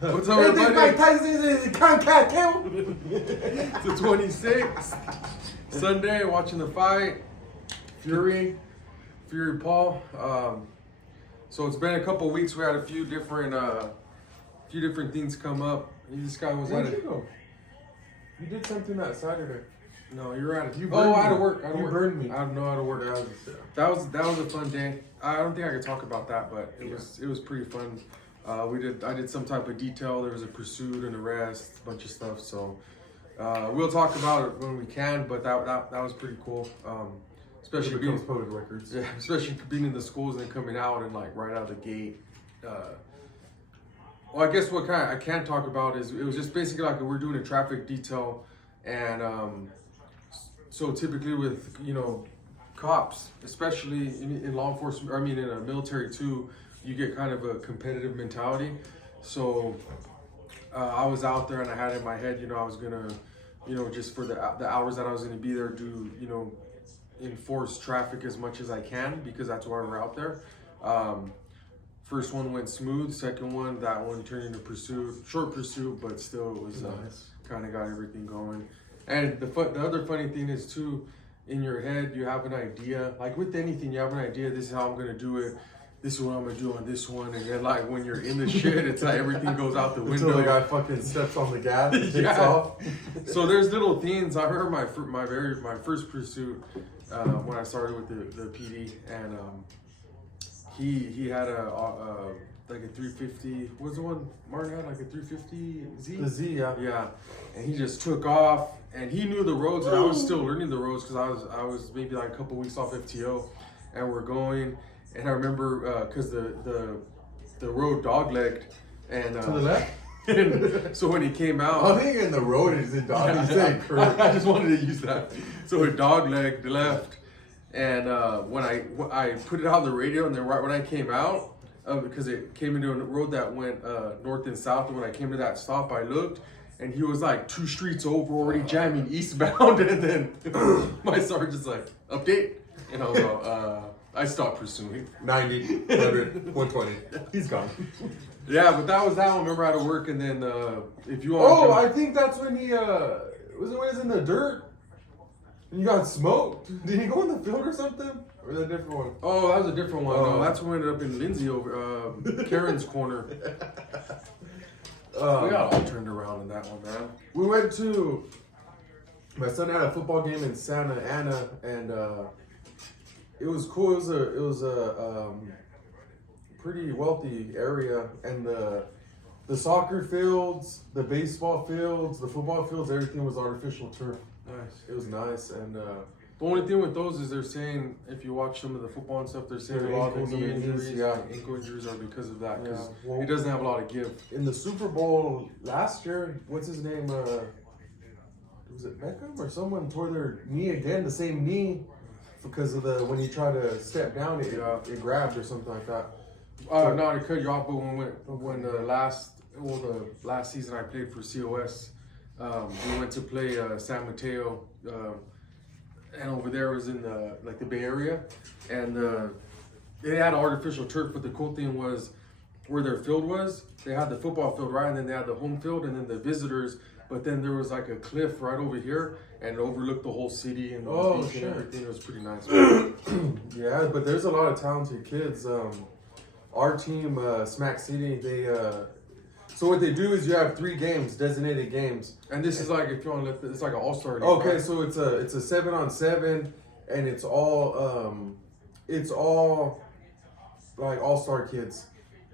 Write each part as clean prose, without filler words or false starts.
What's up, everybody? Mike Tyson is in Comcast cable. It's the 26th. Sunday, watching the fight. Fury Paul. So it's been a couple weeks. We had a few different things come up. This guy was Where'd at you it. go? You did something that Saturday. No, you're at it. You burned I had to me. work. You burned me. I don't know how to work. That was a fun day. I don't think I could talk about that, but it was pretty fun. I did some type of detail. There was a pursuit, an arrest, a bunch of stuff. So we'll talk about it when we can. But that was pretty cool. Especially being public records. Yeah, especially being in the schools and then coming out and like right out of the gate. Well, I guess what I can talk about is it was just basically like we're doing a traffic detail, and so typically with cops, especially in law enforcement, I mean in a military too, you get kind of a competitive mentality. So I was out there and I had in my head, I was gonna, just for the hours that I was gonna be there, do enforce traffic as much as I can because that's why we're out there. First one went smooth. Second one, that one turned into pursuit, short pursuit, but still it was Nice. kind of got everything going. And the other funny thing is too, in your head you have an idea. Like with anything, you have an idea. This is how I'm gonna do it. This is what I'm gonna do on this one. And then like when you're in the shit, it's like everything goes out the window. Until the guy fucking steps on the gas and takes Yeah. off. So there's little things. I remember my first pursuit when I started with the PD, and he had like a 350. What was the one Martin had? Like a 350 Z. The Z, yeah. Yeah, and he just took off, and he knew the roads, and I was still learning the roads because I was maybe like a couple weeks off FTO, and we're going, and I remember because the road dog-legged, and To the left? and so when he came out, I think in the road is the dog. He said curve. I just wanted to use that. So it dog-legged left, and when I put it on the radio, and then right when I came out, because it came into a road that went north and south, and when I came to that stop, I looked, and he was like 2 streets over, already jamming eastbound, and then my sergeant's like, update, and I was like, I stopped pursuing. 90, 100, 120. He's gone. Yeah, but that was that one. Remember, I had to work, and then if you Oh, want I think that's when he was it when he was in the dirt and you got smoked. Did he go in the field or something? Or is that a different one? Oh, that was a different one. Oh. No, that's when we ended up in Lindsay over Karen's corner. We got all turned around in that one, man. We went to. My son had a football game in Santa Ana, and it was cool. It was a pretty wealthy area, and the soccer fields, the baseball fields, the football fields, everything was artificial turf. Nice. It was nice, and The only thing with those is they're saying, if you watch some of the football and stuff, they're saying Their a lot of ankles the knee and knees, injuries, yeah. ankle injuries are because of that, because Yeah, well- it doesn't have a lot of give. in the Super Bowl last year, what's his name? Was it Beckham or someone tore their knee again, the same knee, because of when he tried to step down, it grabbed or something like that. Not to cut you off, but when the last season I played for COS, we went to play San Mateo, and over there was in the Bay Area, and they had artificial turf. But the cool thing was where their field was, they had the football field right, and then they had the home field, and then the visitors. But then there was like a cliff right over here, and it overlooked the whole city and the beach shit. and everything. It was pretty nice. Yeah, but there's a lot of talented kids. Our team, Smack City, so what they do is you have 3 games, designated games. And this is like, if you want to lift it, it's like an all-star league. Okay, right? so it's a 7-on-7, and it's all like all-star kids.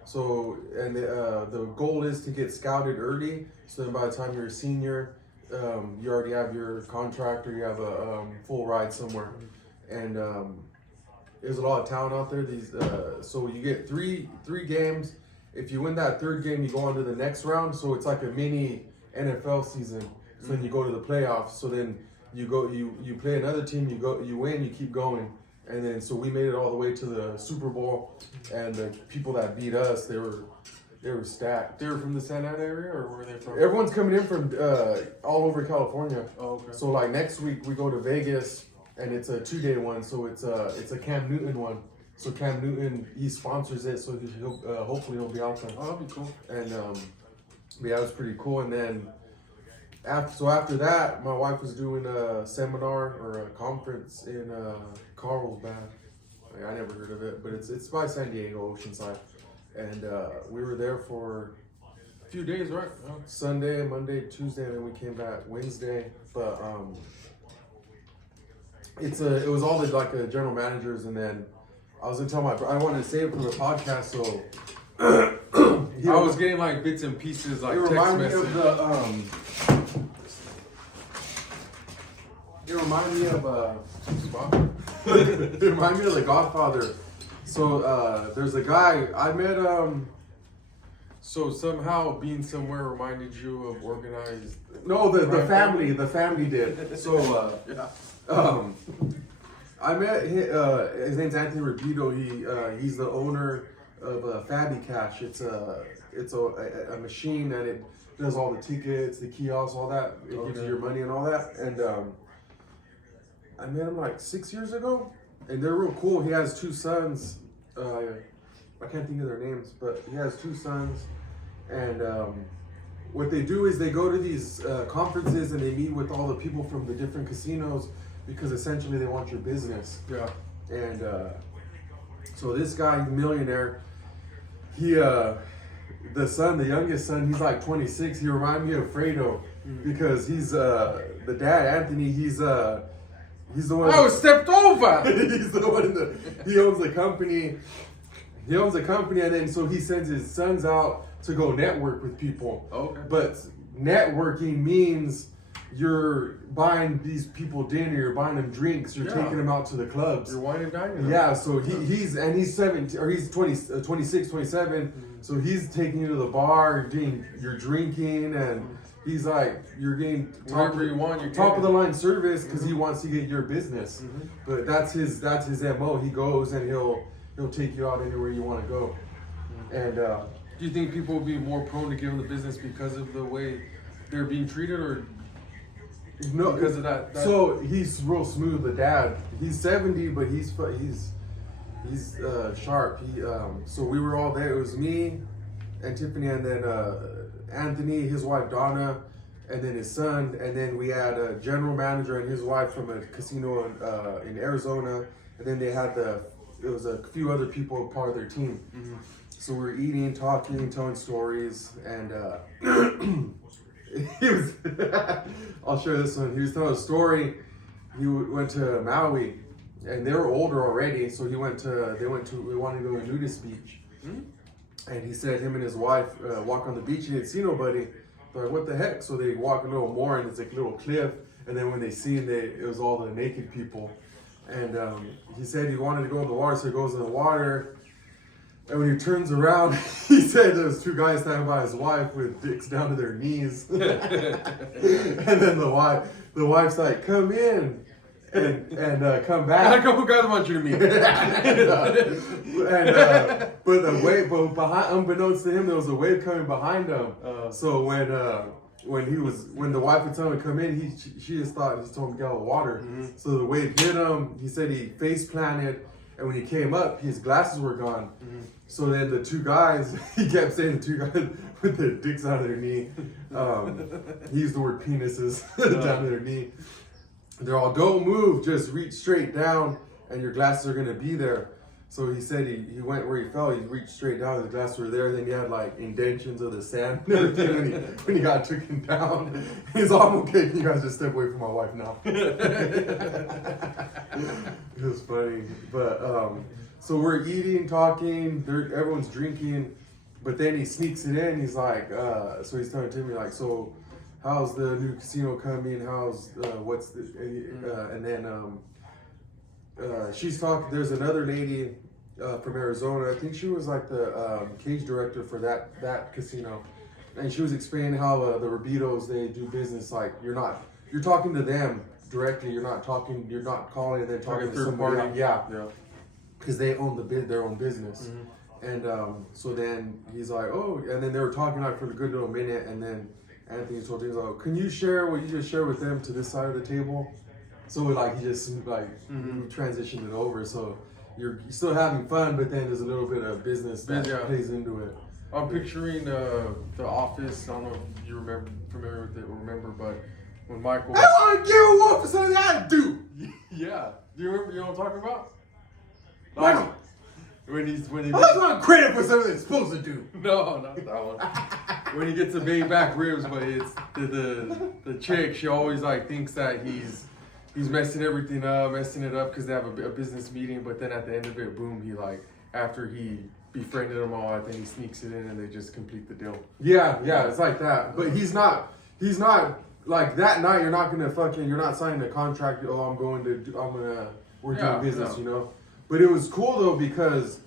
So and the goal is to get scouted early. So then by the time you're a senior, you already have your contract or you have a full ride somewhere. And there's a lot of talent out there. So you get three games. If you win that 3rd game, you go on to the next round. So it's like a mini NFL season. So then you go to the playoffs. So then you play another team. You win. You keep going. And then so we made it all the way to the Super Bowl. And the people that beat us, they were stacked. They were from the Santa Ana area, or where were they from? Everyone's coming in from all over California. Oh, okay. So like next week we go to Vegas, and it's a 2-day one. So it's a Cam Newton one. So Cam Newton, he sponsors it, so hopefully he'll be out there. Oh, that'd be cool. And But yeah, it was pretty cool. And then after that, my wife was doing a seminar or a conference in Carlsbad. Like, I never heard of it, but it's by San Diego, Oceanside. And we were there for A few days, right? Sunday, Monday, Tuesday, and then we came back Wednesday. But it was all the like general managers, and then I was gonna tell I wanted to save it for the podcast, so I was getting like bits and pieces, like it text reminded me message. of it reminded me of The Godfather. So there's a guy I met. So somehow being somewhere reminded you of organized. No, the Right. family did. So Yeah. I met his name's Anthony Repito. He's the owner of Fabby Cash. It's a machine, and it does all the tickets, the kiosks, all that. It gives you your money and all that. And I met him like 6 years ago, and they're real cool. He has two sons. I can't think of their names, but he has two sons, and what they do is they go to these conferences and they meet with all the people from the different casinos because essentially they want your business. Yeah. And so this guy, he's a millionaire. He, the youngest son, he's like 26. He reminded me of Fredo because he's the dad, Anthony. He's the one. I was stepped over. He's the one he owns the company. He owns a company, and then so he sends his sons out to go network with people. Okay. But networking means you're buying these people dinner, you're buying them drinks, you're Yeah. taking them out to the clubs. You're wine and dining. them. Yeah, so he's 17 or he's 20, 26, 27. So he's taking you to the bar, you're drinking, and he's like, you're getting Whatever you want, you're top of the getting. line service because he wants to get your business. But that's his MO. He goes and he'll take you out anywhere you want to go. And Do you think people will be more prone to give them the business because of the way they're being treated, or no, because of that? So he's real smooth. The dad, he's 70, but he's sharp. So we were all there. It was me and Tiffany, and then Anthony, his wife Donna, and then his son, and then we had a general manager and his wife from a casino in Arizona, and then they had it was a few other people part of their team. So we were eating, talking, telling stories, and he was. I'll share this one. He was telling a story. He went to Maui, and they were older already. So we wanted to go to Nudist Beach, and he said him and his wife walk on the beach. He didn't see nobody. They're like, what the heck? So they walk a little more, and it's like a little cliff. And then when they see him, it was all the naked people. And he said he wanted to go in the water, so he goes in the water. And when he turns around, he said there's two guys standing by his wife with dicks down to their knees. And then the wife's like, "Come in and come back." A couple guys want you to meet. But unbeknownst to him, there was a wave coming behind him. So when the wife would tell him to come in, she just thought he told him to get out of the water. So the wave hit him. He said he face planted, and when he came up, his glasses were gone. So then the two guys, he kept saying the two guys with their dicks out of their knee. He used the word penises down to their knee. They're all, don't move, just reach straight down, and your glasses are gonna be there. So he said he went where he fell, he reached straight down, his glasses were there, then he had like indentions of the sand and everything when he got taken down. He's all, I'm okay, can you guys just step away from my wife now? It was funny. But so we're eating, talking, everyone's drinking, but then he sneaks it in, he's like, so he's telling Timmy like, so how's the new casino coming, how's, what's the, and then she's talking, there's another lady from Arizona, I think she was like the cage director for that casino, and she was explaining how the Rebitos, they do business like you're talking to them directly, you're not calling and then talking to third somebody party. else. Yeah, because they own their own business. And so then he's like, oh, and then they were talking like for a good little minute, and then Anthony told him, like, can you share what you just shared with them to this side of the table? So like he just like transitioned it over. So you're still having fun, but then there's a little bit of business that plays into it. I'm picturing The Office. I don't know if you familiar with it or remember, but when Michael. I want to give a one for something I do. Yeah. Do you remember? You know what I'm talking about? Michael. When he. I just want credit for something it's supposed to do. No, not that one. When he gets the baby back ribs, but it's the chick. She always like thinks that he's messing everything up, messing it up because they have a business meeting. But then at the end of it, boom, he like after he befriended them all, I think he sneaks it in and they just complete the deal. Yeah, it's like that. But he's not like that night. You're not signing a contract. Oh, we're doing business, you know. But it was cool though because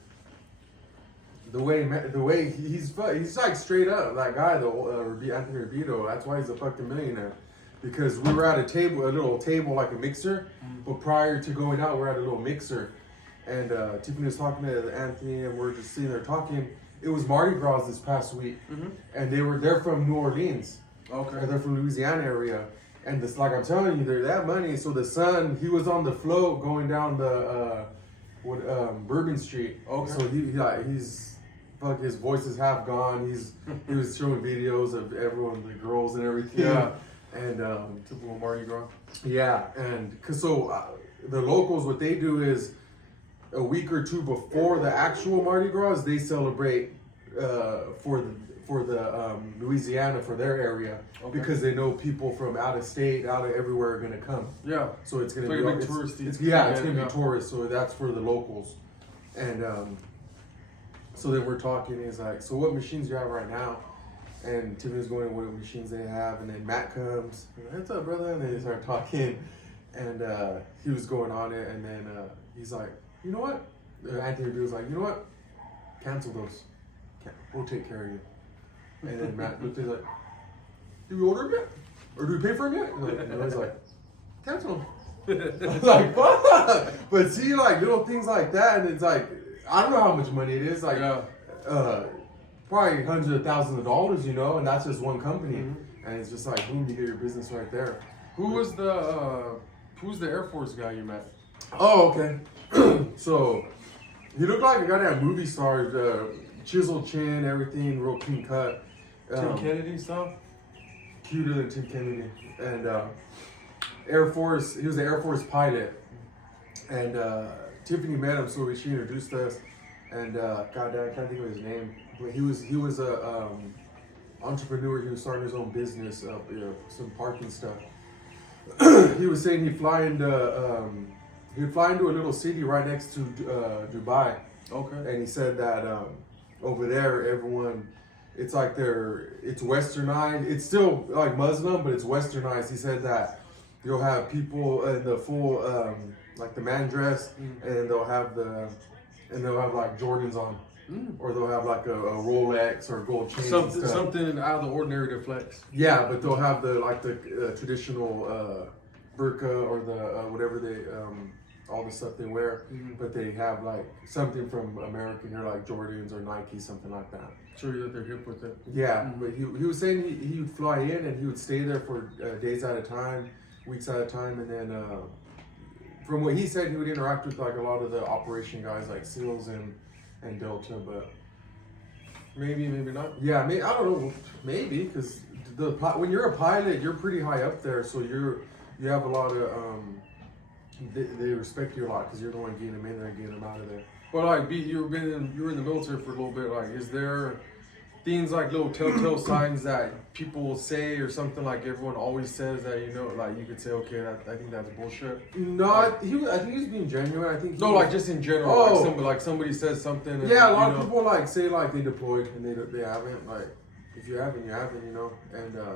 the way he's like straight up that guy though, Anthony Rubito. That's why he's a fucking millionaire. Because we were at a little table like a mixer, but prior to going out, we're at a little mixer, and Tiffany was talking to Anthony, and we're just sitting there talking. It was Mardi Gras this past week, and they're from New Orleans. Okay. They're from Louisiana area, and this, like I'm telling you, they're that money. So the son, he was on the float going down the Bourbon Street. Okay. So his voice is half gone. He was showing videos of everyone, the girls and everything. Yeah. And Typical Mardi Gras. yeah, and the locals, what they do is a week or two before the actual Mardi Gras, they celebrate for the Louisiana, for their area, because they know people from out of state, out of everywhere are gonna come. Yeah. So it's gonna Like be a big touristy. It's gonna be tourists. So that's for the locals, and so then we're talking. He's like, "So what machines do you have right now?" And Tiffany's going, "What machines they have?" And then Matt comes, "What's up, brother?" And they start talking, and he was going on it, and then he's like, "You know what?" Anthony was like, "You know what? Cancel those. We'll take care of you." And then Matt looked at him like, "Do we order them yet? Or do we pay for them yet?" And he's like, "Cancel them." I was like, "Fuck!" But see, like little things like that, and it's like, I don't know how much money it is. Like, probably hundreds of thousands of dollars, you know, and that's just one company. And it's just like, boom, you get your business right there. Who's the Air Force guy you met? Oh, okay. So he looked like a goddamn movie star, chiseled chin, everything, real clean cut. Tim Kennedy stuff? Cuter than Tim Kennedy. And Air Force, he was an Air Force pilot. And Tiffany met him, so she introduced us. And goddamn, I can't think of his name, but he was a entrepreneur. He was starting his own business, some parking stuff. He was saying he'd fly into a little city right next to Dubai. Okay. And he said that over there, everyone, it's like it's westernized. It's still like Muslim, but it's westernized. He said that you'll have people in the full, like the man dress, and they'll have like Jordans on, or they'll have like a Rolex or gold chain. Something out of the ordinary to flex. Yeah, but they'll have the traditional burqa or the whatever they all the stuff they wear, but they have like something from American here, like Jordans or Nike, something like that. Show you that they're hip with it. Yeah, but he was saying he would fly in and he would stay there for days at a time, weeks at a time, and then from what he said, he would interact with like a lot of the operation guys like SEALs and Delta, but maybe not. Yeah, I don't know, maybe because when you're a pilot, you're pretty high up there, so you have a lot of they respect you a lot because you're the one getting them in there and getting them out of there. Well, like you were in the military for a little bit. Like, is there things like little telltale signs that people will say or something like everyone always says that like you could say, okay, I think that's bullshit? No, I think he was being genuine. I think like just in general. Oh, like somebody says something. And, yeah, a lot of people like say like they deployed and they haven't. Like if you haven't, you haven't. You know, and a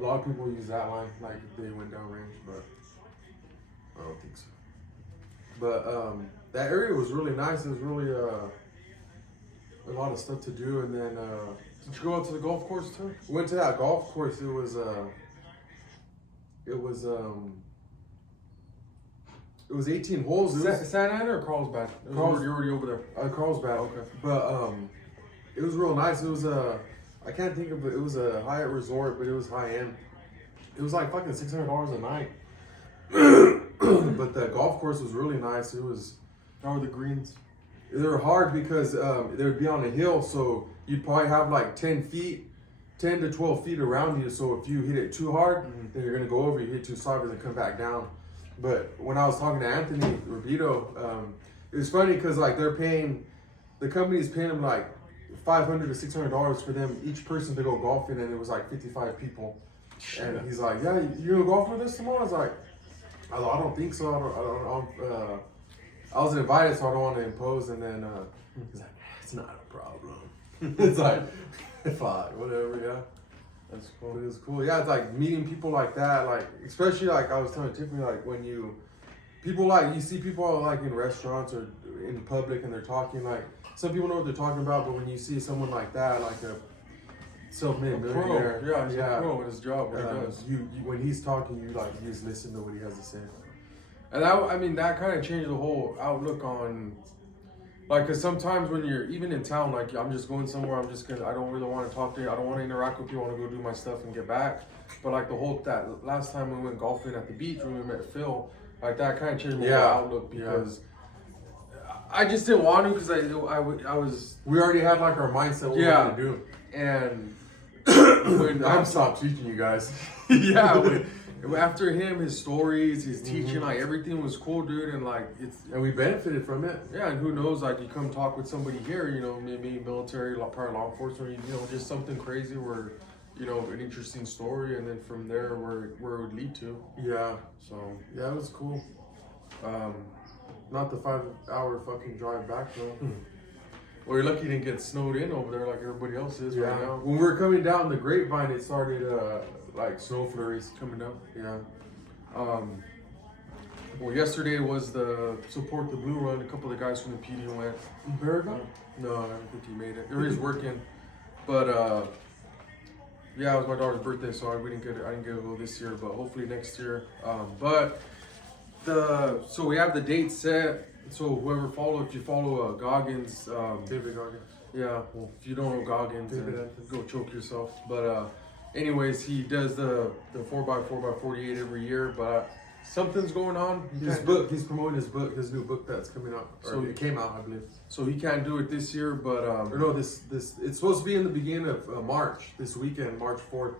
lot of people use that line like they went down range, but I don't think so. But that area was really nice. It was really a lot of stuff to do, and then did you go out to the golf course too? Went to that golf course. It was 18 holes. Santa Ana or Carlsbad? You're already over there. Carlsbad. Okay. But it was real nice. It was I can't think of it. It was a Hyatt resort, but it was high end. It was like fucking $600 a night. But the golf course was really nice. It was. How were the greens? They were hard because they would be on a hill, so you'd probably have like 10 to 12 feet around you. So if you hit it too hard, then you're gonna go over. You hit too soft, and then come back down. But when I was talking to Anthony Rubito, it was funny because like the company's paying them like $500 to $600 for them each person to go golfing, and it was like 55 people. And he's like, "Yeah, you gonna golf with us tomorrow?" I was like, "I don't think so. I wasn't invited, so I don't want to impose." And then he's like, "It's not a problem." It's like, fine, whatever, yeah. That's cool. But it was cool. Yeah, it's like meeting people like that, like especially like I was telling Tiffany, like when you see people like in restaurants or in public and they're talking, like some people know what they're talking about, but when you see someone like that, like a self-made millionaire, he's a pro in his job, what he does. You when he's talking, you just listen to what he has to say. And that kind of changed the whole outlook on, like, because sometimes when you're even in town, like I'm just going somewhere, I don't really want to talk to you, I don't want to interact with you, I want to go do my stuff and get back. But like that last time we went golfing at the beach when we met Phil, like that kind of changed my whole outlook because I just didn't want to because I was. We already had like our mindset what we were gonna do, and when I'm stopped teaching you guys. After him, his stories, his teaching, like everything was cool, dude, and like and we benefited from it. Yeah, and who knows, like you come talk with somebody here, you know, maybe military, part of law enforcement, you know, just something crazy where, you know, an interesting story, and then from there where it would lead to. Yeah. So yeah, it was cool. Not the 5-hour fucking drive back though. Well, you're lucky you didn't get snowed in over there like everybody else is right now. When we were coming down the Grapevine, it started like snow flurries Coming down. Yeah. Well, yesterday was the Support the Blue Run. A couple of the guys from the PD went. Paragon? No, I don't think he made it. Or he's working, but yeah, it was my daughter's birthday, so I didn't get to go this year, but hopefully next year. So we have the date set. So if you follow Goggins, David Goggins. yeah. Well, if you don't know Goggins, then go choke yourself. But anyways, he does the 4x4x48 every year, but something's going on. He's promoting his new book that's coming out. So it came out, I believe. So he can't do it this year, but or no, this it's supposed to be in the beginning of March, this weekend, March 4th.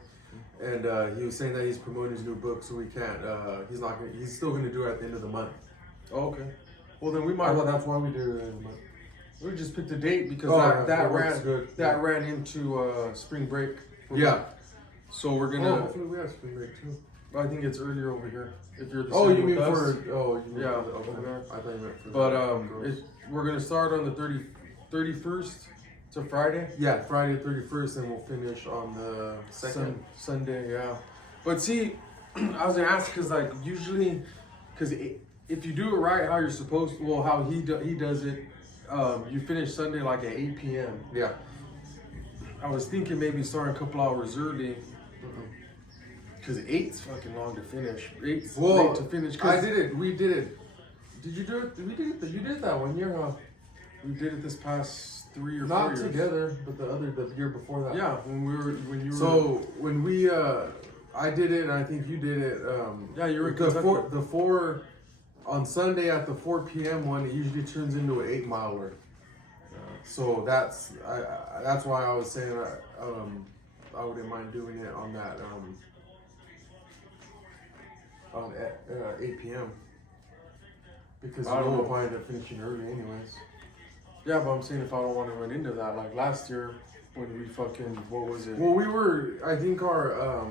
And he was saying that he's promoting his new book, so he can't. He's still gonna do it at the end of the month. Oh, okay. Well, then we might. Well, that's why we do it at the end of the month. We just picked a date because that ran into spring break. Yeah. So we're gonna. Hopefully we have spring break too. I think it's earlier over here. If you're the you same mean with us. yeah. Over there. I thought you meant for But we're gonna start on the 31st. It's a Friday. Yeah, Friday the 31st, and we'll finish on the second. Sunday, yeah. But see, I was gonna ask because like usually, because if you do it right how you're supposed to, well, how he does it, you finish Sunday like at 8 p.m. Yeah. I was thinking maybe starting a couple hours early. Because 8's fucking long to finish. 8's late to finish. I did it. We did it. Did you do it? We did it. You did that 1 year, huh? We did it this past 3 or 4 years. Not together, but the year before that. Yeah, when you were. So when we, I did it, and I think you did it. Yeah, you were in the 4 on Sunday at the 4 p.m. one. It usually turns into an 8-miler. So that's why I was saying I wouldn't mind doing it on that at 8 p.m. because we'll probably end up finishing early anyways. Yeah, but I'm saying if I don't want to run into that, like last year when we fucking, what was it? Well, I think our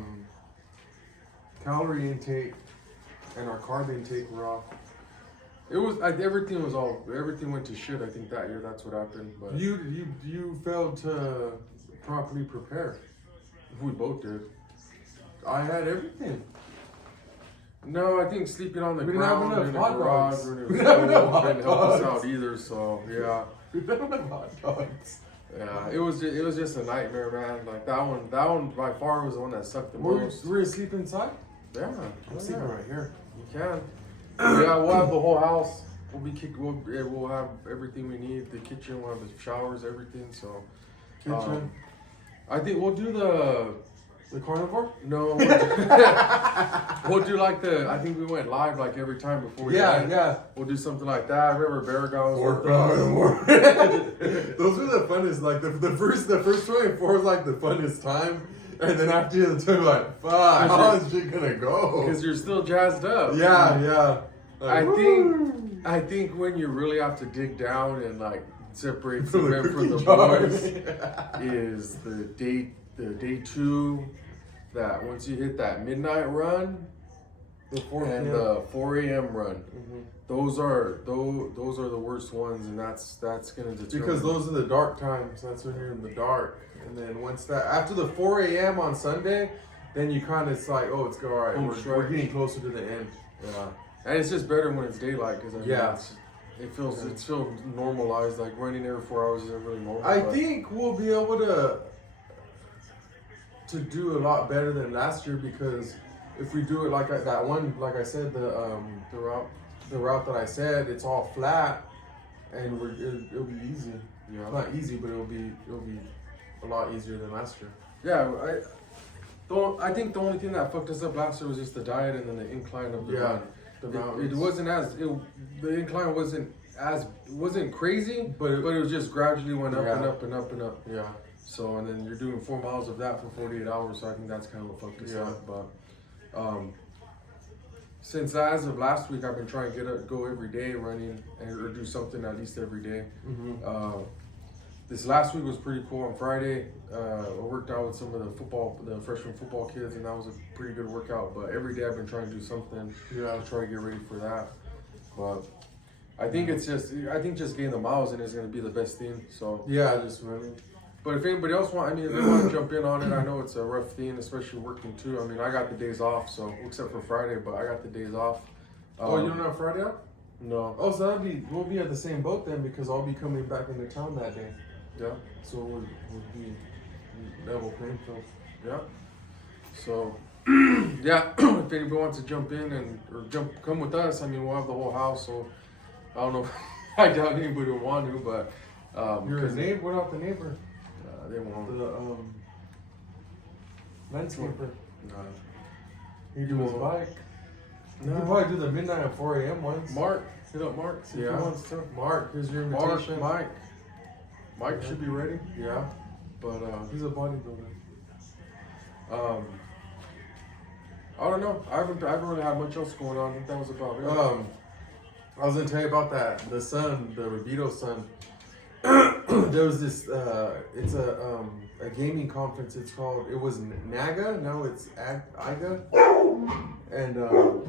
calorie intake and our carb intake were off. It was everything went to shit. I think that year that's what happened. But you failed to properly prepare. We both did. I had everything. No, I think sleeping on the We didn't have ground enough in the hot garage dogs. or in We the didn't have enough stove hot didn't help us dogs. out either. So yeah, We don't have hot dogs. yeah, it was just a nightmare, man. Like that one by far was the one that sucked the most. We're asleep inside? Yeah, I'm sleeping right here. You can. Yeah, we'll have the whole house. We'll have everything we need. The kitchen, we'll have the showers, everything. So, Kitchen. I think we'll do The carnivore? No. We'll do like I think we went live like every time before we Yeah, went. yeah. We'll do something like that. I remember Barragán was Or with us. Those are the funnest. Like the first 24 is like the funnest time, and then after the two, like, fuck, how is shit gonna go? Because you're still jazzed up. Yeah, yeah. Like, I think when you really have to dig down and like separate the From the men from the cookie jar. boys is the day 2, that once you hit that midnight run the 4 and p.m. the 4 a.m. run. Mhm. Those are the worst ones, and that's gonna determine. Because those are the dark times. That's when you're in the dark. And then once after the 4 a.m. on Sunday, then you kind of, it's like, oh, it's all right. We're getting closer to the end. Yeah, and it's just better when it's daylight because Yeah. it feels normalized. Like running every 4 hours isn't really normal. I but think we'll be able to do a lot better than last year, because if we do it like that one, like I said, the route that I said, it's all flat, and it'll be easy. Yeah. Not easy, but it'll be a lot easier than last year. Yeah, I think the only thing that fucked us up last year was just the diet and then the incline of the run. The It mountains. wasn't the incline wasn't crazy, but it was just gradually went up and up and up and up. Yeah. So, and then you're doing 4 miles of that for 48 hours. So I think that's kind of what fucked us up. But since as of last week, I've been trying to go every day running or do something at least every day. Mm-hmm. This last week was pretty cool. On Friday, I worked out with some of the freshman football kids, and that was a pretty good workout. But every day I've been trying to do something to try to get ready for that. But I think just getting the miles in is going to be the best thing. So Yeah, just running. but if anybody else if they want to jump in on it, I know it's a rough thing, especially working too. I mean, I got the days off, so except for Friday, but I got the days off. Oh, you don't have Friday out? No. Oh, so we'll be at the same boat then, because I'll be coming back into town that day. Yeah. So we'll be level playing field. Yeah. So, yeah, if anybody wants to jump in come with us, I mean, we'll have the whole house. So, I don't know. I doubt anybody will want to, but Your neighbor? What about the neighbor? they won't. The landscaper. Nah. He do his bike. You No. can probably do the midnight at 4 a.m. ones. Mark, hit up Mark. See if he Yeah. wants to. Mark, here's your Mark, invitation. Mike should be ready. Yeah. But He's a bodybuilder. I don't know. I haven't really had much else going on. I think that was about it. I was gonna tell you about that. The son, the Rabito son. There was this. It's a gaming conference. It was NAGA. Now it's IGA. And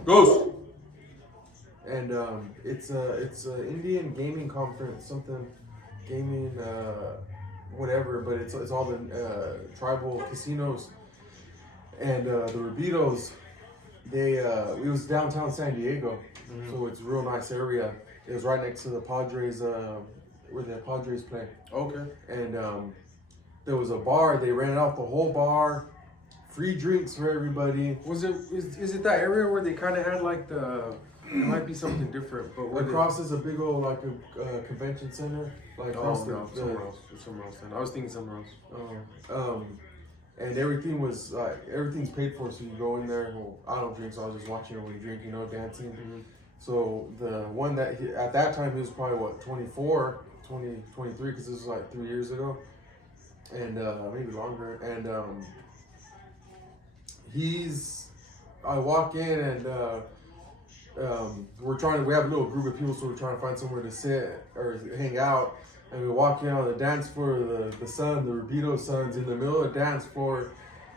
Ghost. And it's a Indian gaming conference. Something gaming. Whatever. But it's all the tribal casinos. And the Rabitos, it was downtown San Diego, so it's a real nice area. It was right next to the Padres, where the Padres play. Okay. And there was a bar. They rented out the whole bar, free drinks for everybody. Is it that area where they kind of had like it might be something different, but where Across is a big old like a convention center, like across somewhere else then. I was thinking somewhere else. And everything's paid for, so you go in there. Well, I don't drink, so I was just watching everybody drink, dancing. Mm-hmm. So the one at that time he was probably 24, 23, because this was like 3 years ago, and maybe longer. And I walk in and we have a little group of people, so we're trying to find somewhere to sit or hang out. And we walk in on the dance floor, the Rabito son's in the middle of the dance floor.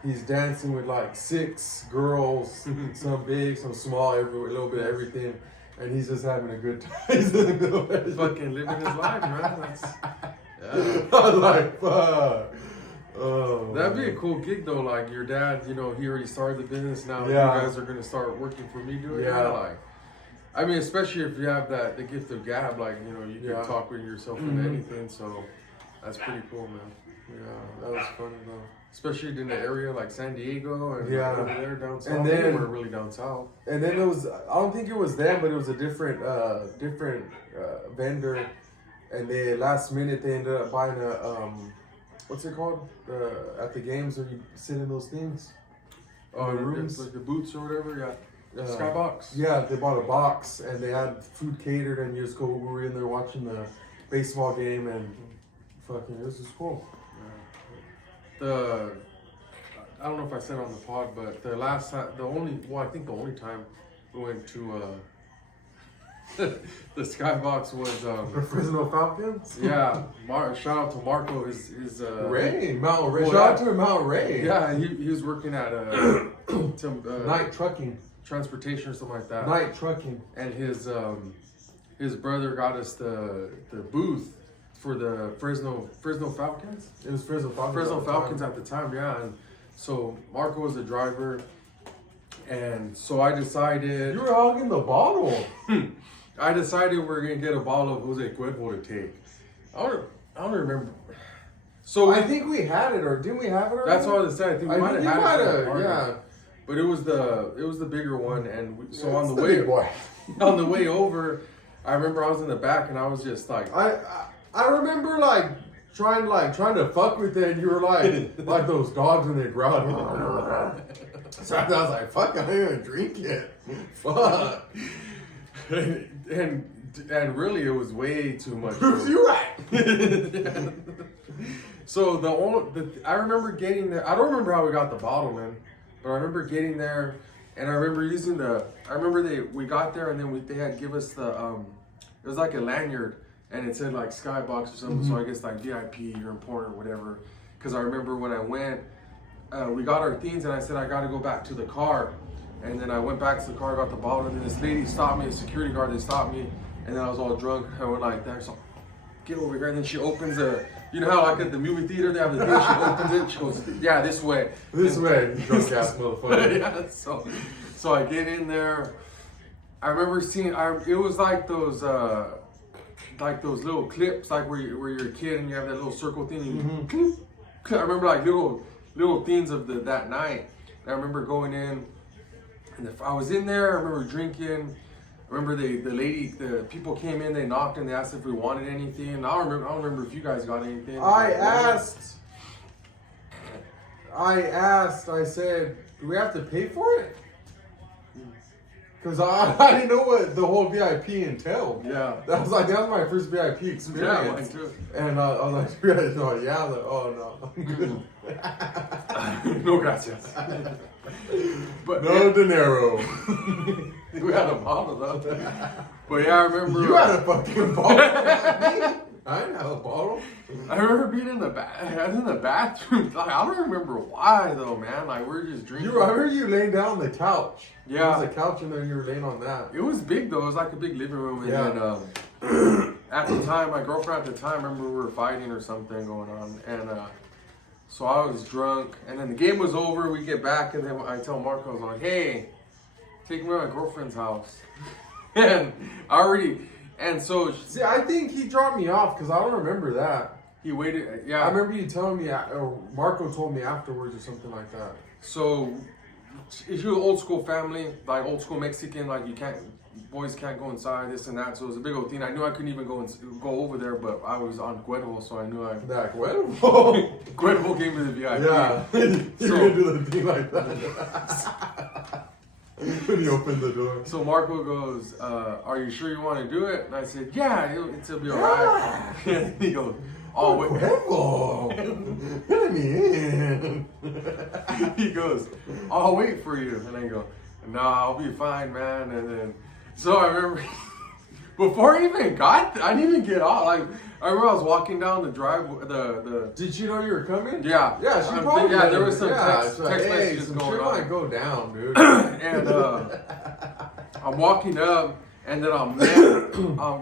He's dancing with like 6 girls, some big, some small, a little bit of everything. And he's just having a good time. He's in the middle of everything. Fucking living his life, man. I was like, fuck. Oh, That'd be a cool gig though. Like your dad, he already started the business. Now you Yeah. guys are gonna start working for me doing Yeah. it. Like, I mean, especially if you have the gift of gab, like you can Yeah. talk with yourself Mhm. into anything. So that's pretty cool, man. Yeah, that was funny though. Especially in the area like San Diego and Yeah. over there down south. And then- we're really down south. And then I don't think it was them, but it was a different vendor. And they last minute they ended up buying a what's it called? At the games where you sit in those things. Rooms like the booths or whatever. Yeah, Skybox. Yeah, they bought a box and they had food catered, and you just go. We were in there watching the baseball game, and fucking, this is cool. Yeah. I don't know if I said it on the pod, but the last time, I think the only time we went to the Skybox was The Fresno Falcons. yeah. Shout out to Marco. His Ray, Mount Ray. Well, Shout out to Mount Ray. Yeah, he was working at Night trucking. transportation or something like that. Night trucking. And his brother got us the booth for the Fresno Falcons. It was Fresno Falcons. Fresno Falcons at the time, yeah. And so Marco was the driver, and so I decided. You were hogging the bottle. I decided we are gonna get a bottle of Jose Cuervo to take. I don't remember. So I think we had it, or didn't we have it already? that's all I said. I think we might have had it. Yeah. But it was the bigger one, and So on the it's way big boy. on the way over, I remember I was in the back and I was just like, I remember trying to fuck with it, and you were like those dogs when they growl. So I was like, fuck, I'm gonna drink it. Fuck. and really it was way too much. You're right. So I remember getting there. I don't remember how we got the bottle, man, but I remember getting there, and I remember we got there, and then they had give us the it was like a lanyard, and it said like Skybox or something. So I guess like VIP, you're important or whatever. Because I remember when I went, we got our things, and I said I got to go back to the car, and then I went back to the car, got the bottle, and then this lady stopped me, a security guard. They stopped me, and then I was all drunk. I went like that. So get over here, and then she opens you know how like at the movie theater they have the thing. She opens it. She goes, yeah, this way. This way, you drunk ass motherfucker. Yeah. So I get in there. I remember seeing. It was like those little clips, like where you're a kid and you have that little circle thing. And I remember like little things of that night. And I remember going in, and I was in there. I remember drinking. I remember the people came in. They knocked and they asked if we wanted anything. I don't remember if you guys got anything. I said, do we have to pay for it? Because I didn't know what the whole VIP entailed. Yeah. That was my first VIP experience. Yeah, mine too. And I was like, you guys know, yeah. I was like, oh no, I'm good. No gracias. But no dinero. We had a bottle though. But yeah, I remember. You had a fucking bottle. I didn't have a bottle. I remember being in the bathroom. Like, I don't remember why though, man. Like, we're just drinking. I heard you laying down on the couch. Yeah. There was a couch in there and you were laying on that. It was big though. It was like a big living room. And Yeah. then at the time, my girlfriend at the time, remember we were fighting or something going on. And so I was drunk. And then the game was over. We get back. And then I tell Marco, I was like, hey, take me to my girlfriend's house. And And so See, I think he dropped me off because I don't remember that. he waited. Yeah. I remember you telling me, or Marco told me afterwards or something like that. So if you're an old school family, like old school Mexican, like boys can't go inside, this and that. So it was a big old thing. I knew I couldn't even go over there, but I was on Cuervo, so I knew That Cuervo. Cuervo gave me the VIP. Yeah. You So- can do the thing like that. When he opened the door. So Marco goes, are you sure you want to do it? And I said, yeah, it'll be all right. And he goes, oh, wait. Cuervo. Let me in. He goes, I'll wait for you. And I go, nah, I'll be fine, man. And then, so I remember, before I even I didn't even get off. Like, I remember I was walking down the driveway, Did she know you were coming? Yeah. Yeah, she probably Yeah, there was some it's like, text hey, messages some going shit on. might go down, dude. And I'm walking up, and then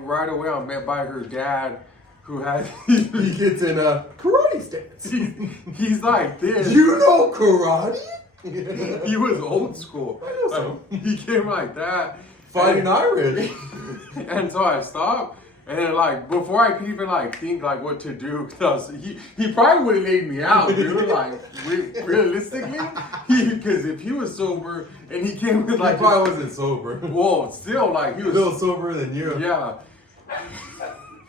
right away I'm met by her dad, who had He gets in a karate stance. he's like this. You know karate? He was old school. I know He came like that, Fighting and, Irish. and so I stopped. And then, like, before I could even, like, think, like, what to do, because he probably would have laid me out, dude. Like, realistically, because if he was sober and he came with, He like, probably wasn't sober. whoa, still, like, he was Still sober than you. yeah.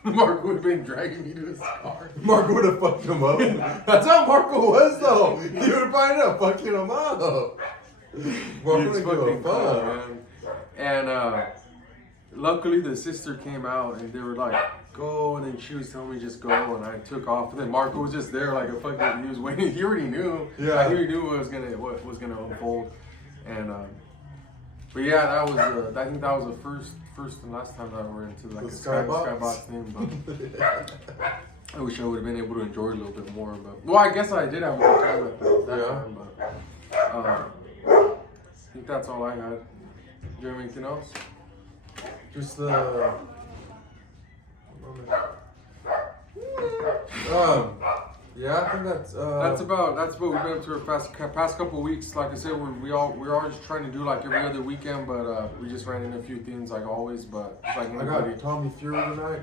Marco would have been dragging me to his car. Marco would have fucked him up. That's how Marco was though. He would have ended up fucking him up. Marco It's would give a fucking cool, fuck. man. And luckily the sister came out and they were like, go, and then she was telling me just go, and I took off, and then Marco was just there like a fucking, he was waiting. He already knew. Yeah. He already knew what was gonna unfold, and but yeah, that was I think that was the first and last time that we were into like The a skybox? skybox thing. But I wish I would have been able to enjoy it a little bit more. But well, I guess I did have more time at that Yeah. time. But I think that's all I had. Do you have anything else? Just yeah, I think that's That's what we've been up to our past couple of weeks. Like I said, we're all just trying to do like every other weekend, but we just ran into a few things like always. But just like I anybody, got Tommy Fury tonight.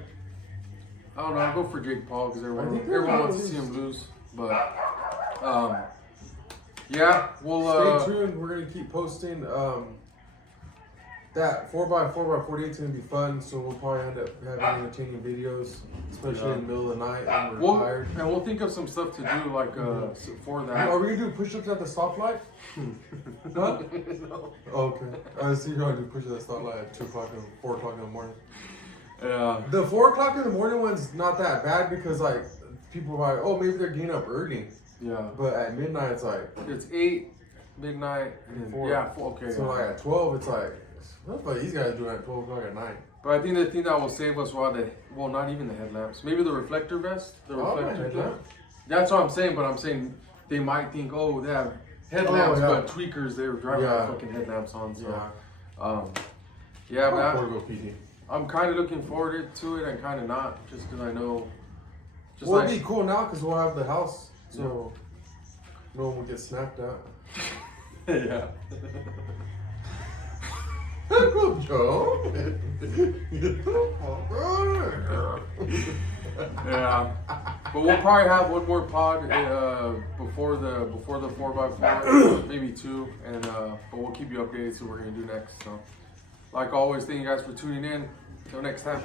I don't know. I'll go for Jake Paul because I everyone think they're wants to gonna see him lose. But yeah, we'll Stay tuned. We're gonna keep posting. That 4x4x48 is gonna be fun. So we'll probably end up having entertaining videos, especially in the middle of the night when we're tired. and we'll think of some stuff to do like for that. Are we gonna do push-ups at the stoplight? Huh? No. Okay. I see you're gonna do push-ups at the stoplight at 2 o'clock and 4 o'clock in the morning. Yeah. The 4 o'clock in the morning one's not that bad because like people are like, oh, maybe they're getting up early. Yeah. But at midnight it's like, It's 8 midnight. And then, 4. yeah. 4, okay. so yeah. like at 12 it's like, what the fuck these guys doing at 12 o'clock at night? But I think the thing that will save us will not even the headlamps. Maybe the reflector vest. The Oh, reflector headlamp. vest. That's what I'm saying. But I'm saying they might think, oh, they have headlamps, Oh, yeah. but tweakers they were driving Yeah. with fucking headlamps on. So, Yeah. yeah, but Portugal PD. I'm kind of looking forward to it and kind of not, just because I know. Just Well, like, it'd be cool now because we'll have the house, so no one will get snapped at. yeah. Uncle Joe. Yeah, but we'll probably have one more pod before the 4x4, maybe 2, and but we'll keep you updated to what we're gonna do next. So, like always, thank you guys for tuning in. Until next time.